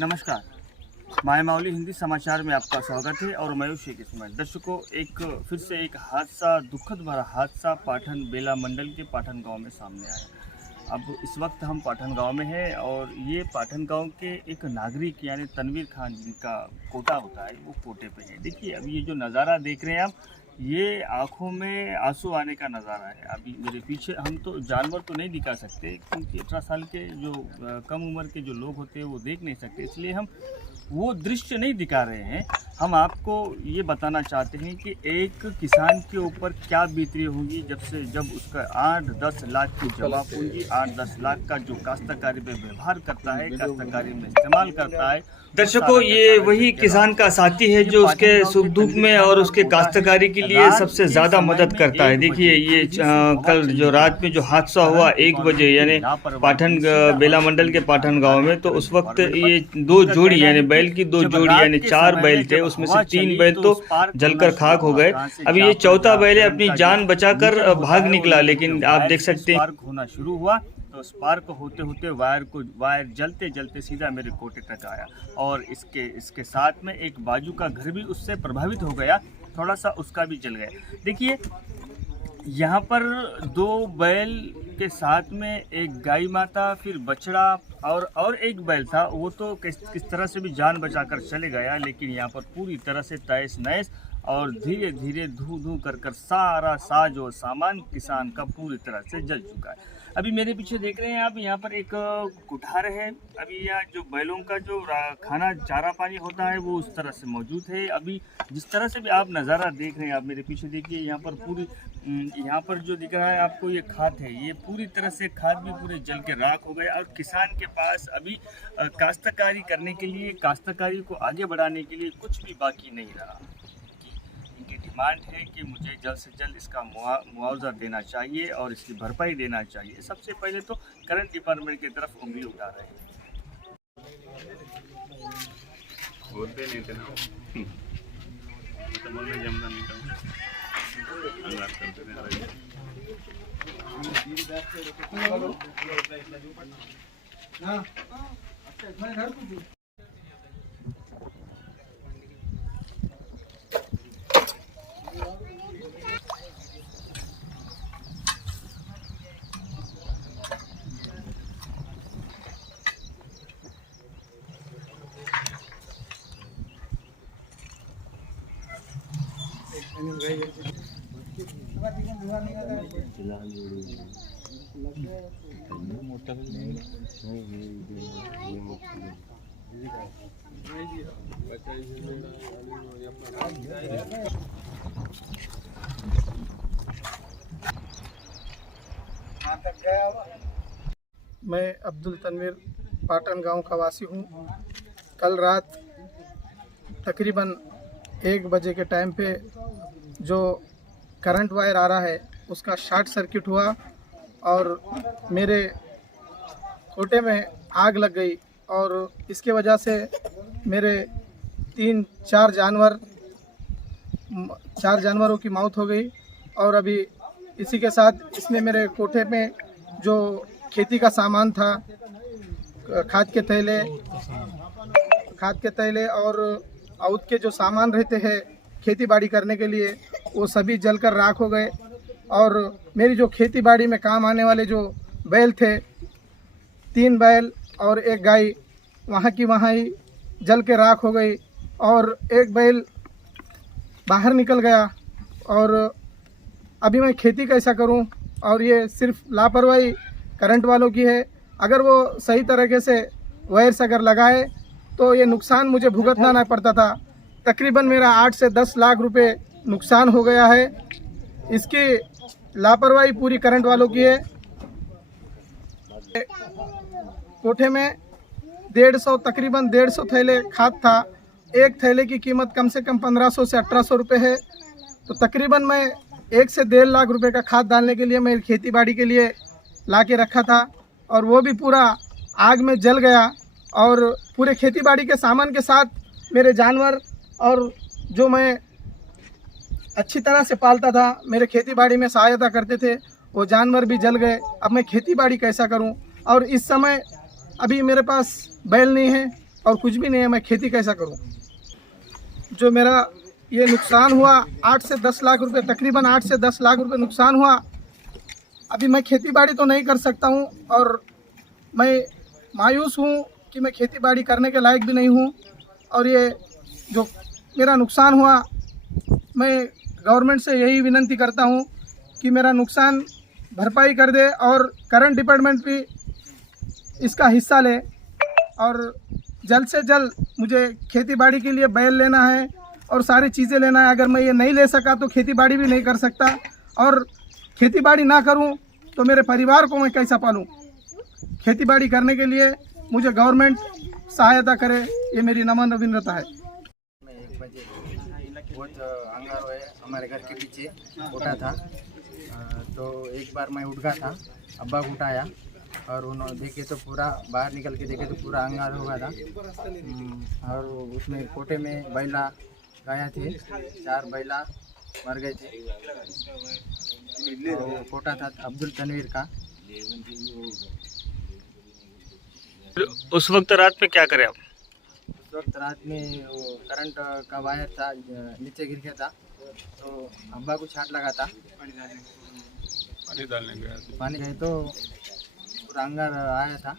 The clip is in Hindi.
नमस्कार, मायमावली हिंदी समाचार में आपका स्वागत है और मैं शेख इस्माइल। दर्शकों, फिर से एक हादसा, दुखद भरा हादसा पाटन बेला मंडल के पाटन गांव में सामने आया। अब इस वक्त हम पाटन गांव में हैं और ये पाटन गांव के एक नागरिक यानी तनवीर खान, जिनका कोटा होता है, वो कोटे पे है। देखिए, अभी ये जो नज़ारा देख रहे हैं आप, ये आंखों में आंसू आने का नज़ारा है। अभी मेरे पीछे हम तो जानवर तो नहीं दिखा सकते, क्योंकि 18 साल के जो कम उम्र के जो लोग होते हैं वो देख नहीं सकते, इसलिए हम वो दृश्य नहीं दिखा रहे हैं। हम आपको ये बताना चाहते हैं कि एक किसान के ऊपर क्या बीती होगी जब उसका 8-10 लाख की जमा पूंजी, 8-10 लाख का जो काश्तकारी पे व्यवहार करता है, काश्तकारी में इस्तेमाल करता है। दर्शकों, ये वही किसान का साथी है जो उसके सुख दुख में और उसके काश्तकारी के लिए सबसे ज़्यादा मदद करता है। देखिए, ये कल जो रात में जो हादसा हुआ 1 बजे, यानी पाटन बेला मंडल के पाटन गाँव में, तो उस वक्त ये 2 जोड़ी यानी बैल की 2 जोड़ी यानी 4 बैल थे, उसमें से 3 बैल तो जलकर खाक हो गए। अभी ये चौथा बैल है, अपनी जान बचाकर भाग निकला, लेकिन आप देख सकते हैं होना शुरू हुआ तो स्पार्क होते होते वायर जलते जलते सीधा मेरे कोटे तक आया और इसके साथ में एक बाजू का घर भी उससे प्रभावित हो गया, थोड़ा सा उसका भी जल गया। देखिए, यहाँ पर 2 बैल के साथ में एक गाय माता, फिर बछड़ा और एक बैल था, वो तो किस तरह से भी जान बचाकर चले गया, लेकिन यहाँ पर पूरी तरह से तहस नहस और धीरे धीरे धू कर सारा साज और सामान किसान का पूरी तरह से जल चुका है। अभी मेरे पीछे देख रहे हैं आप, यहाँ पर एक कुठार है। अभी यहाँ जो बैलों का जो खाना चारा पानी होता है वो उस तरह से मौजूद है। अभी जिस तरह से भी आप नज़ारा देख रहे हैं, आप मेरे पीछे देखिए, यहाँ पर जो दिख रहा है आपको, ये खाद है, ये पूरी तरह से खाद भी पूरे जल के राख हो गया और किसान के पास अभी काश्तकारी करने के लिए, काश्तकारी को आगे बढ़ाने के लिए कुछ भी बाकी नहीं रहा। इनकी डिमांड है कि मुझे जल्द से जल्द इसका मुआवजा देना चाहिए और इसकी भरपाई देना चाहिए। सबसे पहले तो करंट डिपार्टमेंट की तरफ उंगली उठा रहे हैं। मैं अब्दुल तनवीर पाटन गांव का वासी हूं। कल रात तकरीबन 1 बजे के टाइम पे जो करंट वायर आ रहा है उसका शॉर्ट सर्किट हुआ और मेरे कोटे में आग लग गई और इसके वजह से मेरे 3-4 जानवरों की मौत हो गई। और अभी इसी के साथ इसमें मेरे कोठे में जो खेती का सामान था, खाद के थैले और औद के जो सामान रहते हैं खेती बाड़ी करने के लिए, वो सभी जलकर राख हो गए। और मेरी जो खेती बाड़ी में काम आने वाले जो बैल थे, 3 बैल और 1 गाय, वहाँ की वहाँ ही जल के राख हो गई और 1 बैल बाहर निकल गया। और अभी मैं खेती कैसा करूं? और ये सिर्फ लापरवाही करंट वालों की है। अगर वो सही तरीके से वायर्स अगर लगाए तो ये नुकसान मुझे भुगतना नहीं पड़ता था। तकरीबन मेरा 8 से 10 लाख रुपए नुकसान हो गया है। इसकी लापरवाही पूरी करंट वालों की है। कोठे में तकरीबन 150 थैले खाद था। एक थैले की कीमत कम से कम 1500 से 1800 रुपये है। तो तकरीबन मैं 1 से 1.5 लाख रुपए का खाद डालने के लिए मैं खेती बाड़ी के लिए ला के रखा था और वो भी पूरा आग में जल गया। और पूरे खेती बाड़ी के सामान के साथ मेरे जानवर और जो मैं अच्छी तरह से पालता था, मेरे खेती बाड़ी में सहायता करते थे, वो जानवर भी जल गए। अब मैं खेती बाड़ी कैसा करूं? और इस समय अभी मेरे पास बैल नहीं है, और कुछ भी नहीं है, मैं खेती कैसा करूं। जो मेरा ये नुकसान हुआ 8 से 10 लाख रुपए, तकरीबन 8 से 10 लाख रुपए नुकसान हुआ। अभी मैं खेती बाड़ी तो नहीं कर सकता हूं और मैं मायूस हूं कि मैं खेती बाड़ी करने के लायक भी नहीं हूं। और ये जो मेरा नुकसान हुआ, मैं गवर्नमेंट से यही विनती करता हूं कि मेरा नुकसान भरपाई कर दे और करंट डिपार्टमेंट भी इसका हिस्सा ले और जल्द से जल्द मुझे खेती बाड़ी के लिए बैल लेना है और सारी चीज़ें लेना है। अगर मैं ये नहीं ले सका तो खेती बाड़ी भी नहीं कर सकता, और खेती बाड़ी ना करूं तो मेरे परिवार को मैं कैसा पालूं। खेती बाड़ी करने के लिए मुझे गवर्नमेंट सहायता करे, ये मेरी नम्र विनम्रता है। मैं 1 बजे बहुत अंगार है हमारे घर के पीछे उठा था, तो एक बार मैं उठ गया था, अब्बा को उठाया और उन्होंने देखे तो पूरा बाहर निकल के देखे तो पूरा अंगार हो गया था। और उसमें कोटे में बैला गाया थे, 4 बैला मर गए थे। और वो कोटा था अब्दुल तनवीर का। उस वक्त रात में क्या करें आप? उस वक्त रात में वो करंट का वायर था, नीचे गिर गया था, तो अब्बा को छाट लगा था। पानी डालने गए तो पूरा अंगार आया था।